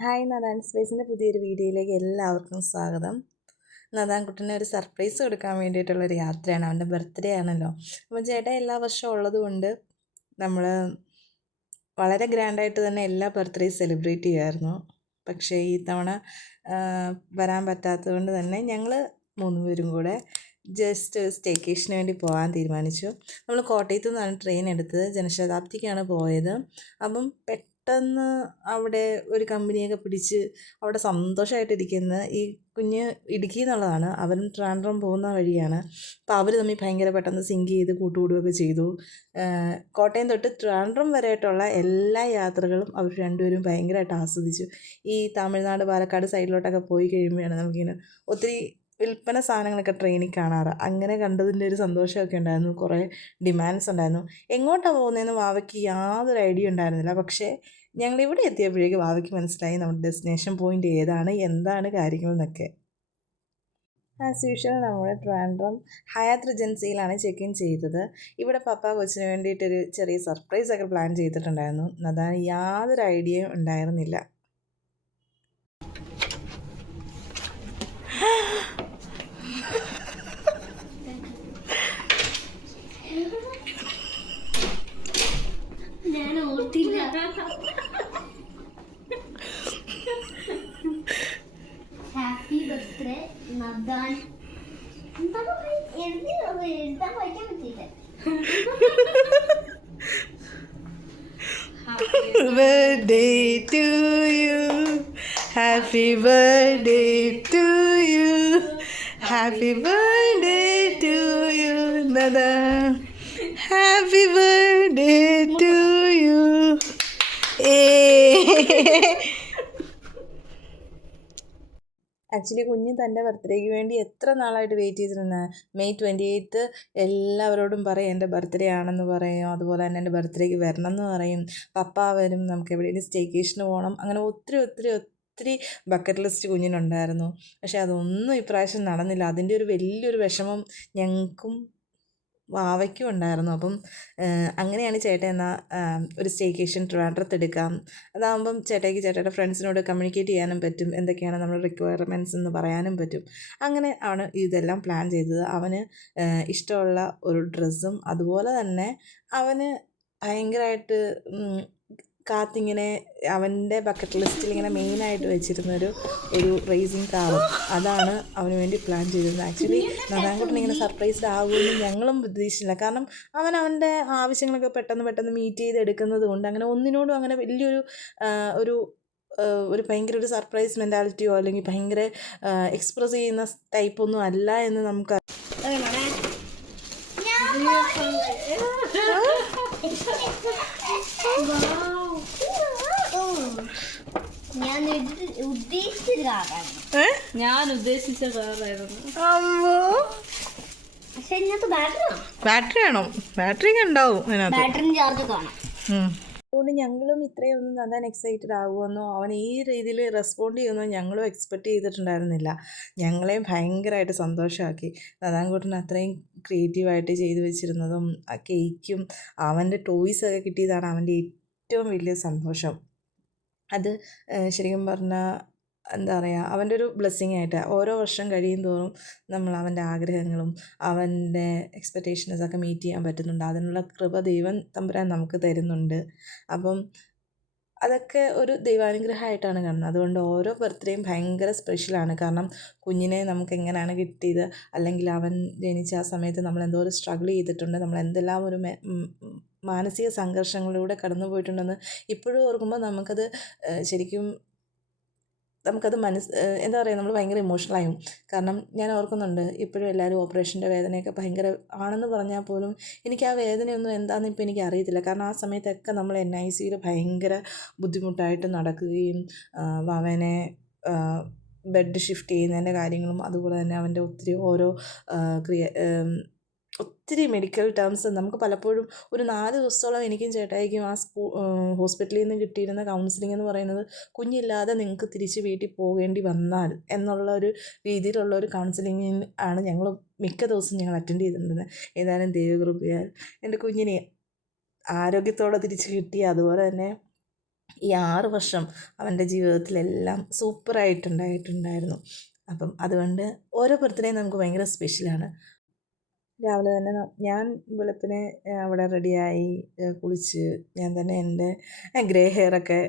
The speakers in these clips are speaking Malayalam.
ഹായ് നദാൻ സ്പേസിൻ്റെ പുതിയൊരു വീഡിയോയിലേക്ക് എല്ലാവർക്കും സ്വാഗതം. നദാൻ കുട്ടനെ ഒരു സർപ്രൈസ് കൊടുക്കാൻ വേണ്ടിയിട്ടുള്ളൊരു യാത്രയാണ്. അവൻ്റെ ബർത്ത്ഡേ ആണല്ലോ. അപ്പോൾ ചേട്ടാ എല്ലാ വർഷവും ഉള്ളതുകൊണ്ട് നമ്മൾ വളരെ ഗ്രാൻഡായിട്ട് തന്നെ എല്ലാ ബർത്ത്ഡേ സെലിബ്രേറ്റ് ചെയ്യുമായിരുന്നു. പക്ഷേ ഈ തവണ വരാൻ പറ്റാത്തത് കൊണ്ട് തന്നെ ഞങ്ങൾ 3 പേരും കൂടെ ജസ്റ്റ് സ്റ്റേക്കേഷന് വേണ്ടി പോകാൻ തീരുമാനിച്ചു. നമ്മൾ കോട്ടയത്തു നിന്നാണ് ട്രെയിൻ എടുത്തത്. ജനശതാബ്ദിക്കാണ് പോയത്. അപ്പം പെട്ടെന്ന് അവിടെ ഒരു കമ്പനിയൊക്കെ പിടിച്ച് അവിടെ സന്തോഷമായിട്ടിരിക്കുന്ന ഈ കുഞ്ഞ് ഇടുക്കി എന്നുള്ളതാണ്. അവൻ ട്രിവാൻഡ്രം പോകുന്ന വഴിയാണ്. അപ്പോൾ അവർ തമ്മിൽ ഭയങ്കര പെട്ടെന്ന് സിങ്ക് ചെയ്ത് കൂട്ടുകൂടുകയൊക്കെ ചെയ്തു. കോട്ടയം തൊട്ട് ട്രിവാൻഡ്രം വരെയായിട്ടുള്ള എല്ലാ യാത്രകളും അവർ രണ്ടുപേരും ഭയങ്കരമായിട്ട് ആസ്വദിച്ചു. ഈ തമിഴ്നാട് പാലക്കാട് സൈഡിലോട്ടൊക്കെ പോയി കഴിയുമ്പോഴാണ് നമുക്കിങ്ങനെ ഒത്തിരി വിൽപ്പന സാധനങ്ങളൊക്കെ ട്രെയിനിൽ കാണാറ്. അങ്ങനെ കണ്ടതിൻ്റെ ഒരു സന്തോഷമൊക്കെ ഉണ്ടായിരുന്നു. കുറേ ഡിമാൻഡ്സ് ഉണ്ടായിരുന്നു. എങ്ങോട്ടാണ് പോകുന്നതെന്ന് വാവയ്ക്ക് യാതൊരു ഐഡിയ ഉണ്ടായിരുന്നില്ല. പക്ഷേ ഞങ്ങളിവിടെ എത്തിയപ്പോഴേക്ക് വാവയ്ക്ക് മനസ്സിലായി നമ്മുടെ ഡെസ്റ്റിനേഷൻ പോയിൻ്റ് ഏതാണ്, എന്താണ് കാര്യങ്ങളെന്നൊക്കെ. ആസ് യൂഷ്വൽ നമ്മൾ ട്രിവാൻഡ്രം ഹയാത്ത് റിജൻസിയിലാണ് ചെക്ക് ഇൻ ചെയ്തത്. ഇവിടെ പപ്പ കൊച്ചിന് വേണ്ടിയിട്ടൊരു ചെറിയ സർപ്രൈസൊക്കെ പ്ലാൻ ചെയ്തിട്ടുണ്ടായിരുന്നു. അതാണ് യാതൊരു ഐഡിയയും ഉണ്ടായിരുന്നില്ല. Happy birthday Nadan. എഴുതാൻ വായിക്കാൻ പറ്റില്ല. Birthday to you, happy birthday to you, happy birthday to you, Nada, happy birthday to you. Actually കുഞ്ഞ് തൻ്റെ ബർത്ത്ഡേക്ക് വേണ്ടി എത്ര നാളായിട്ട് വെയിറ്റ് ചെയ്തിരുന്ന. മെയ് 28 എല്ലാവരോടും പറയും എൻ്റെ ബർത്ത്ഡേ ആണെന്ന് പറയും. അതുപോലെ തന്നെ എൻ്റെ ബർത്ത്ഡേക്ക് വരണം എന്ന് പറയും. പപ്പ വരും, നമുക്ക് എവിടെയെങ്കിലും സ്റ്റേക്കേഷന് പോകണം. അങ്ങനെ ഒത്തിരി ബക്കറ്റ് ലിസ്റ്റ് കുഞ്ഞിനുണ്ടായിരുന്നു. പക്ഷേ അതൊന്നും ഇപ്രാവശ്യം നടന്നില്ല. അതിൻ്റെ ഒരു വലിയൊരു വിഷമം ഞങ്ങൾക്കും വാവയ്ക്കും ഉണ്ടായിരുന്നു. അപ്പം അങ്ങനെയാണ് ചേട്ടൻ എന്നാൽ ഒരു സ്റ്റേക്കേഷൻ ട്രിവാൻഡ്രത്ത് എടുക്കാം, അതാകുമ്പം ചേട്ടയുടെ ഫ്രണ്ട്സിനോട് കമ്മ്യൂണിക്കേറ്റ് ചെയ്യാനും പറ്റും, എന്തൊക്കെയാണ് നമ്മുടെ റിക്വയർമെൻറ്റ്സ് എന്ന് പറയാനും പറ്റും. അങ്ങനെ ആണ് ഇതെല്ലാം പ്ലാൻ ചെയ്തത്. അവന് ഇഷ്ടമുള്ള ഒരു ഡ്രസ്സും അതുപോലെ തന്നെ അവന് ഭയങ്കരമായിട്ട് കാത്തിങ്ങനെ അവൻ്റെ ബക്കറ്റ് ലിസ്റ്റിൽ ഇങ്ങനെ മെയിനായിട്ട് വെച്ചിരുന്നൊരു റേസിങ് കാറും അതാണ് അവന് വേണ്ടി പ്ലാൻ ചെയ്തിരുന്നത്. ആക്ച്വലി നദാൻകുട്ടൻ ഇങ്ങനെ സർപ്രൈസ്ഡ് ആകുമെന്ന് ഞങ്ങളും പ്രതീക്ഷിച്ചില്ല. കാരണം അവൻ്റെ ആവശ്യങ്ങളൊക്കെ പെട്ടെന്ന് മീറ്റ് ചെയ്ത് എടുക്കുന്നത് കൊണ്ട് അങ്ങനെ ഒന്നിനോടും അങ്ങനെ വലിയൊരു ഒരു ഭയങ്കര ഒരു സർപ്രൈസ് മെൻറ്റാലിറ്റിയോ അല്ലെങ്കിൽ ഭയങ്കര എക്സ്പ്രസ് ചെയ്യുന്ന ടൈപ്പൊന്നും അല്ല എന്ന് നമുക്ക് ഞാൻ ഉദ്ദേശിച്ച കാറായിരുന്നു. പക്ഷെ ഇതിനകത്ത് ബാറ്ററി ആണോ? ബാറ്ററി ഉണ്ടാവും അതിനകത്ത്. ബാറ്ററി ചാർജ് കാണാം. അതുകൊണ്ട് ഞങ്ങളും ഇത്രയൊന്നും നന്നാൻ എക്സൈറ്റഡ് ആകുമെന്നോ അവൻ ഈ രീതിയിൽ റെസ്പോണ്ട് ചെയ്യുമെന്നോ ഞങ്ങളും എക്സ്പെക്റ്റ് ചെയ്തിട്ടുണ്ടായിരുന്നില്ല. ഞങ്ങളെയും ഭയങ്കരമായിട്ട് സന്തോഷമാക്കി. നദാൻകുട്ടൻ അത്രയും ക്രിയേറ്റീവായിട്ട് ചെയ്തു വെച്ചിരുന്നതും ആ കേക്കും അവൻ്റെ ടോയ്സൊക്കെ കിട്ടിയതാണ് അവൻ്റെ ഏറ്റവും വലിയ സന്തോഷം. അത് ശരിക്കും പറഞ്ഞാൽ എന്താ പറയുക, അവൻ്റെ ഒരു ബ്ലെസ്സിങ് ആയിട്ട് ഓരോ വർഷം കഴിയും തോറും നമ്മൾ അവൻ്റെ ആഗ്രഹങ്ങളും അവൻ്റെ എക്സ്പെക്റ്റേഷൻസൊക്കെ മീറ്റ് ചെയ്യാൻ പറ്റുന്നുണ്ട്. അതിനുള്ള കൃപ ദൈവം തമ്പുരാൻ നമുക്ക് തരുന്നുണ്ട്. അപ്പം അതൊക്കെ ഒരു ദൈവാനുഗ്രഹമായിട്ടാണ് കാണുന്നത്. അതുകൊണ്ട് ഓരോ ബർത്ത്ഡേയും ഭയങ്കര സ്പെഷ്യലാണ്. കാരണം കുഞ്ഞിനെ നമുക്ക് എങ്ങനെയാണ് കിട്ടിയത്, അല്ലെങ്കിൽ അവൻ ജനിച്ച ആ സമയത്ത് നമ്മൾ എന്തോ ഒരു സ്ട്രഗിൾ ചെയ്തിട്ടുണ്ട്, നമ്മൾ എന്തെല്ലാം ഒരു മാനസിക സംഘർഷങ്ങളിലൂടെ കടന്നു പോയിട്ടുണ്ടെന്ന് ഇപ്പോഴും ഓർക്കുമ്പോൾ നമുക്കത് ശരിക്കും എന്താ പറയുക, നമ്മൾ ഭയങ്കര ഇമോഷണലായും. കാരണം ഞാൻ ഓർക്കുന്നുണ്ട് ഇപ്പോഴും എല്ലാവരും ഓപ്പറേഷൻ്റെ വേദനയൊക്കെ ഭയങ്കര ആണെന്ന് പറഞ്ഞാൽ പോലും എനിക്ക് ആ വേദനയൊന്നും എന്താണെന്ന് ഇപ്പോൾ എനിക്ക് അറിയത്തില്ല. കാരണം ആ സമയത്തൊക്കെ നമ്മൾ NICUയിൽ ഭയങ്കര ബുദ്ധിമുട്ടായിട്ട് നടക്കുകയും അവനെ ബെഡ് ഷിഫ്റ്റ് ചെയ്യുന്നതിൻ്റെ കാര്യങ്ങളും അതുപോലെ തന്നെ അവൻ്റെ ഒത്തിരി മെഡിക്കൽ ടേംസ് നമുക്ക് പലപ്പോഴും ഒരു 4 ദിവസത്തോളം എനിക്കും ചേട്ടായിക്കും ആ ഹോസ്പിറ്റലിൽ നിന്ന് കിട്ടിയിരുന്ന കൗൺസിലിംഗ് എന്ന് പറയുന്നത് കുഞ്ഞില്ലാതെ നിങ്ങൾക്ക് തിരിച്ച് വീട്ടിൽ പോകേണ്ടി വന്നാൽ എന്നുള്ള ഒരു രീതിയിലുള്ള ഒരു കൗൺസിലിംഗ് ആണ് ഞങ്ങൾ മിക്ക ദിവസവും ഞങ്ങൾ അറ്റൻഡ് ചെയ്തിട്ടുണ്ടായിരുന്നത്. ഏതായാലും ദൈവകൃപയാൽ എൻ്റെ കുഞ്ഞിനെ ആരോഗ്യത്തോടെ തിരിച്ച് കിട്ടി. അതുപോലെ തന്നെ ഈ 6 വർഷം അവൻ്റെ ജീവിതത്തിലെല്ലാം സൂപ്പറായിട്ടുണ്ടായിട്ടുണ്ടായിരുന്നു. അപ്പം അതുകൊണ്ട് ഓരോ ബർത്ത്ഡേയും നമുക്ക് ഭയങ്കര സ്പെഷ്യലാണ്. രാവിലെ തന്നെ ഞാൻ വെളുപ്പിനെ അവിടെ റെഡിയായി കുളിച്ച് ഞാൻ തന്നെ എൻ്റെ ഗ്രേ ഹെയറൊക്കെ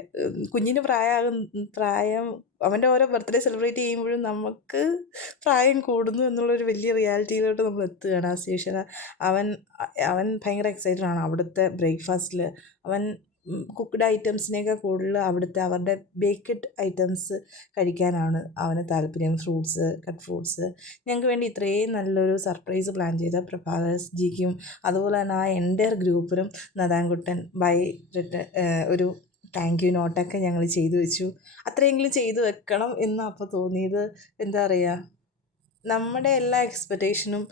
കുഞ്ഞിന് പ്രായം അവൻ്റെ ഓരോ ബർത്ത്ഡേ സെലിബ്രേറ്റ് ചെയ്യുമ്പോഴും നമുക്ക് പ്രായം കൂടുന്നു എന്നുള്ളൊരു വലിയ റിയാലിറ്റിയിലോട്ട് നമ്മൾ എത്തുകയാണ്. ആസ് യൂഷ്വൽ അവൻ അവൻ ഭയങ്കര എക്സൈറ്റഡ് ആണ് അവിടുത്തെ ബ്രേക്ക്ഫാസ്റ്റിൽ. അവൻ കുക്ക്ഡ് ഐറ്റംസിനേക്കാൾ കൂടുതൽ അവിടുത്തെ അവരുടെ ബേക്ക്ഡ് ഐറ്റംസ് കഴിക്കാനാണ് അവന് താല്പര്യം. കട്ട് ഫ്രൂട്ട്സ് ഞങ്ങൾക്ക് വേണ്ടി ഇത്രയും നല്ലൊരു സർപ്രൈസ് പ്ലാൻ ചെയ്ത പ്രഭാകർ ജിക്കും അതുപോലെ തന്നെ ആ എൻ്റയർ ഗ്രൂപ്പിനും നദാൻകുട്ടൻ ഒരു താങ്ക് യു നോട്ടൊക്കെ ഞങ്ങൾ ചെയ്തു വെച്ചു. അത്രയെങ്കിലും ചെയ്തു വെക്കണം എന്ന് അപ്പോൾ തോന്നിയത്. എന്താ പറയുക, നമ്മുടെ എല്ലാ എക്സ്പെക്റ്റേഷനും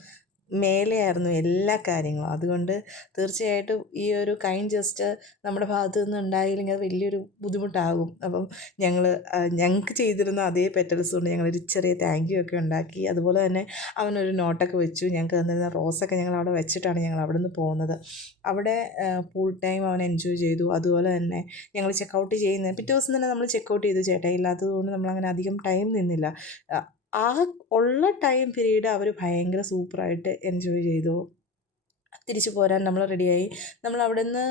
മേലെയായിരുന്നു എല്ലാ കാര്യങ്ങളും. അതുകൊണ്ട് തീർച്ചയായിട്ടും ഈ ഒരു കൈൻഡ് ജസ്റ്റ് നമ്മുടെ ഭാഗത്തു നിന്ന് ഉണ്ടായില്ലെങ്കിൽ അത് വലിയൊരു ബുദ്ധിമുട്ടാകും. അപ്പം ഞങ്ങൾക്ക് ചെയ്തിരുന്ന അതേ പെറ്റൽസ് കൊണ്ട് ഞങ്ങളൊരു ചെറിയ താങ്ക് യു ഒക്കെ ഉണ്ടാക്കി. അതുപോലെ തന്നെ അവനൊരു നോട്ടൊക്കെ വെച്ചു. ഞങ്ങൾക്ക് തന്നിരുന്ന റോസൊക്കെ ഞങ്ങൾ അവിടെ വെച്ചിട്ടാണ് ഞങ്ങൾ അവിടെ നിന്ന് പോകുന്നത്. അവിടെ ഫുൾ ടൈം അവൻ എൻജോയ് ചെയ്തു. അതുപോലെ തന്നെ ഞങ്ങൾ ചെക്കൗട്ട് പിറ്റേ ദിവസം തന്നെ നമ്മൾ ചെക്കൗട്ട് ചെയ്തു. ചേട്ടായില്ലാത്തത് കൊണ്ട് നമ്മളങ്ങനെ അധികം ടൈം നിന്നില്ല. ആ ഉള്ള ടൈം പീരീഡ് അവർ ഭയങ്കര സൂപ്പറായിട്ട് എൻജോയ് ചെയ്തു. തിരിച്ചു പോരാൻ നമ്മൾ റെഡിയായി. നമ്മൾ അവിടെ നിന്ന്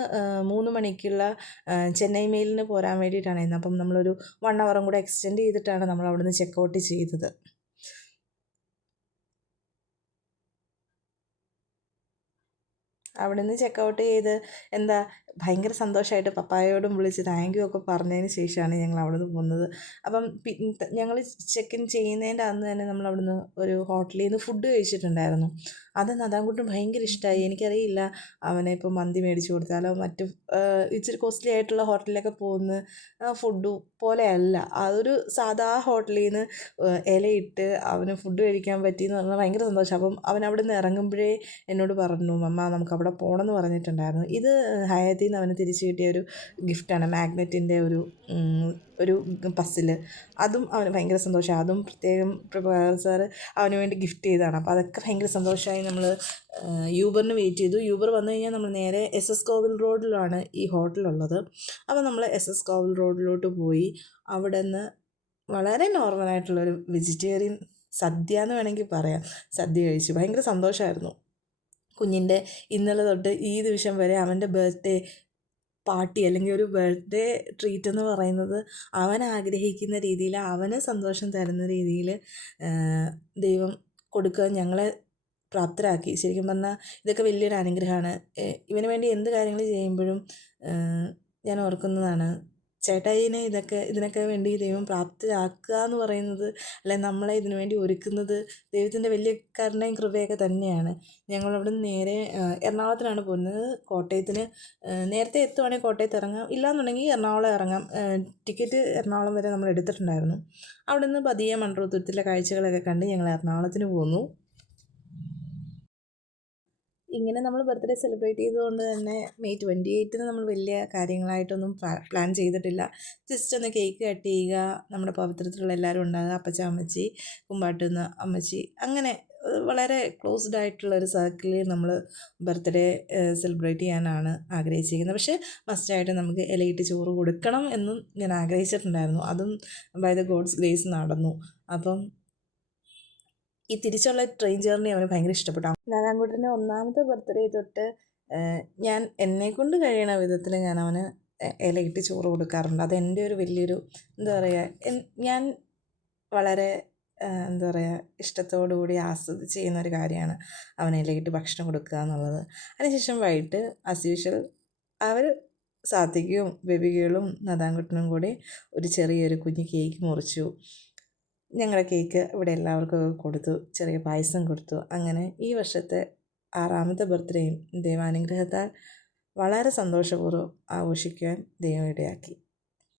3 മണിക്കുള്ള ചെന്നൈ മെയിലിന് പോരാൻ വേണ്ടിയിട്ടാണ് ഇന്ന്. അപ്പം നമ്മളൊരു 1 ഹവറും കൂടെ എക്സ്റ്റെൻഡ് ചെയ്തിട്ടാണ് നമ്മൾ അവിടെ നിന്ന് ചെക്കൗട്ട് ചെയ്തത്. അവിടെ നിന്ന് ചെക്കൗട്ട് ചെയ്ത് ഭയങ്കര സന്തോഷമായിട്ട് പപ്പായോടും വിളിച്ച് താങ്ക് യു ഒക്കെ പറഞ്ഞതിന് ശേഷമാണ് ഞങ്ങൾ അവിടെ നിന്ന് പോകുന്നത്. അപ്പം ഞങ്ങൾ ചെക്ക് ഇൻ ചെയ്യുന്നതിൻ്റെ അന്ന് തന്നെ നമ്മൾ അവിടെ നിന്ന് ഒരു ഹോട്ടലിൽ നിന്ന് ഫുഡ് കഴിച്ചിട്ടുണ്ടായിരുന്നു. അത് നദാൻകുട്ടന് ഭയങ്കര ഇഷ്ടമായി. എനിക്കറിയില്ല അവനെ ഇപ്പോൾ മന്തി മേടിച്ച് കൊടുത്താലോ മറ്റു ഇച്ചിരി കോസ്റ്റ്ലി ആയിട്ടുള്ള ഹോട്ടലിലൊക്കെ പോകുന്ന ഫുഡ് പോലെയല്ല. അതൊരു സാധാ ഹോട്ടലിൽ നിന്ന് ഇലയിട്ട് അവന് ഫുഡ് കഴിക്കാൻ പറ്റിയെന്ന് പറഞ്ഞാൽ ഭയങ്കര സന്തോഷം. അപ്പം അവൻ അവിടെ നിന്ന് ഇറങ്ങുമ്പോഴേ എന്നോട് പറഞ്ഞു, മമ്മ നമുക്ക് അവിടെ പോകണമെന്ന് പറഞ്ഞിട്ടുണ്ടായിരുന്നു. ഇത് ഹയാത്തിൽ നിന്ന് അവന് തിരിച്ചു കിട്ടിയ ഒരു ഗിഫ്റ്റാണ്. മാഗ്നറ്റിൻ്റെ ഒരു പസില്. അതും അവന് ഭയങ്കര സന്തോഷമായി. അതും പ്രത്യേകം പ്രഭാകർ സാറ് അവന് വേണ്ടി ഗിഫ്റ്റ് ചെയ്തതാണ്. അപ്പോൾ അതൊക്കെ ഭയങ്കര സന്തോഷമായി. നമ്മൾ യൂബറിന് വെയിറ്റ് ചെയ്തു. യൂബർ വന്നു കഴിഞ്ഞാൽ നമ്മൾ നേരെ SS കോവിൽ റോഡിലാണ് ഈ ഹോട്ടലുള്ളത്. അപ്പോൾ നമ്മൾ SS കോവിൽ റോഡിലോട്ട് പോയി. അവിടെ നിന്ന് വളരെ നോർമലായിട്ടുള്ളൊരു വെജിറ്റേറിയൻ സദ്യ എന്ന് വേണമെങ്കിൽ പറയാം, സദ്യ കഴിച്ചു. ഭയങ്കര സന്തോഷമായിരുന്നു. കുഞ്ഞിൻ്റെ ഇന്നലെ തൊട്ട് ഈ നിമിഷം വരെ അവൻ്റെ ബർത്ത്ഡേ പാർട്ടി അല്ലെങ്കിൽ ഒരു ബർത്ത്ഡേ ട്രീറ്റ് എന്ന് പറയുന്നത് അവൻ ആഗ്രഹിക്കുന്ന രീതിയിൽ അവന് സന്തോഷം തരുന്ന രീതിയിൽ ദൈവം കൊടുക്കാൻ ഞങ്ങളെ പ്രാപ്തരാക്കി. ശരിക്കും പറഞ്ഞാൽ ഇതൊക്കെ വലിയൊരു അനുഗ്രഹമാണ്. ഇവന് വേണ്ടി എന്ത് കാര്യങ്ങൾ ചെയ്യുമ്പോഴും ഞാൻ ഓർക്കുന്നതാണ്, ചേട്ടായിനെ ഇതിനൊക്കെ വേണ്ടി ദൈവം പ്രാപ്തരാക്കുക എന്ന് പറയുന്നത്, അല്ലെങ്കിൽ നമ്മളെ ഇതിനു വേണ്ടി ഒരുക്കുന്നത് ദൈവത്തിൻ്റെ വലിയ കരുണയും കൃപയൊക്കെ തന്നെയാണ്. ഞങ്ങളവിടെ നിന്ന് നേരെ എറണാകുളത്തിനാണ് പോകുന്നത്. കോട്ടയത്തിന് നേരത്തെ എത്തുവാണെങ്കിൽ കോട്ടയത്ത് ഇറങ്ങാം, ഇല്ലയെന്നുണ്ടെങ്കിൽ എറണാകുളം ഇറങ്ങാം. ടിക്കറ്റ് എറണാകുളം വരെ നമ്മൾ എടുത്തിട്ടുണ്ടായിരുന്നു. അവിടെ നിന്ന് പതിയെ മൺട്രോത്തുരുത്തിലെ കാഴ്ചകളൊക്കെ കണ്ട് ഞങ്ങൾ എറണാകുളത്തിന് പോന്നു. ഇങ്ങനെ നമ്മൾ ബർത്ത്ഡേ സെലിബ്രേറ്റ് ചെയ്തതുകൊണ്ട് തന്നെ മെയ് 28-ന് നമ്മൾ വലിയ കാര്യങ്ങളായിട്ടൊന്നും പ്ലാൻ ചെയ്തിട്ടില്ല. ജസ്റ്റ് ഒന്ന് കേക്ക് കട്ട് ചെയ്യുക, നമ്മുടെ പവിത്രത്തിലുള്ള എല്ലാവരും ഉണ്ടാകുക, അപ്പച്ച അമ്മച്ചി, കുമ്പാട്ടുന്ന അമ്മച്ചി, അങ്ങനെ വളരെ ക്ലോസ്ഡ് ആയിട്ടുള്ളൊരു സർക്കിളിൽ നമ്മൾ ബർത്ത്ഡേ സെലിബ്രേറ്റ് ചെയ്യാനാണ് ആഗ്രഹിച്ചിരിക്കുന്നത്. പക്ഷേ മസ്റ്റായിട്ട് നമുക്ക് ഇലയിട്ട് ചോറ് കൊടുക്കണം എന്നും ഞാൻ ആഗ്രഹിച്ചിട്ടുണ്ടായിരുന്നു. അതും ബൈ ദ ഗോഡ്സ് ഗ്രേസ് നടന്നു. അപ്പം ഈ തിരിച്ചുള്ള ട്രെയിൻ ജേർണി അവന് ഭയങ്കര ഇഷ്ടപ്പെട്ടു. നാരായൺകുട്ടൻ്റെ 1ാമത്തെ ബർത്ത്ഡേ തൊട്ട് ഞാൻ എന്നെക്കൊണ്ട് കഴിയണ വിധത്തിൽ ഞാൻ അവന് ഇലയിട്ട് ചോറ് കൊടുക്കാറുണ്ട്. അതെൻ്റെ ഒരു വലിയൊരു എന്താ പറയുക, ഞാൻ വളരെ എന്താ പറയുക ഇഷ്ടത്തോടു കൂടി ആസ്വദിച്ച് ചെയ്യുന്നൊരു കാര്യമാണ് അവന് ഇലയിട്ട് ഭക്ഷണം കൊടുക്കുക എന്നുള്ളത്. അതിനുശേഷം വൈകിട്ട് ആസ് യൂഷ്വൽ അവർ സാത്വികയും ബേബികളും നദാൻകുട്ടനും കൂടി ഒരു ചെറിയൊരു കുഞ്ഞ് കേക്ക് മുറിച്ചു. ഞങ്ങളുടെ കേക്ക് ഇവിടെ എല്ലാവർക്കും കൊടുത്തു, ചെറിയ പായസം കൊടുത്തു. അങ്ങനെ ഈ വർഷത്തെ 6ാമത്തെ ബർത്ത്ഡേയും ദൈവാനുഗ്രഹത്താൽ വളരെ സന്തോഷപൂർവ്വം ആഘോഷിക്കുവാൻ ദൈവം ഇടയാക്കി.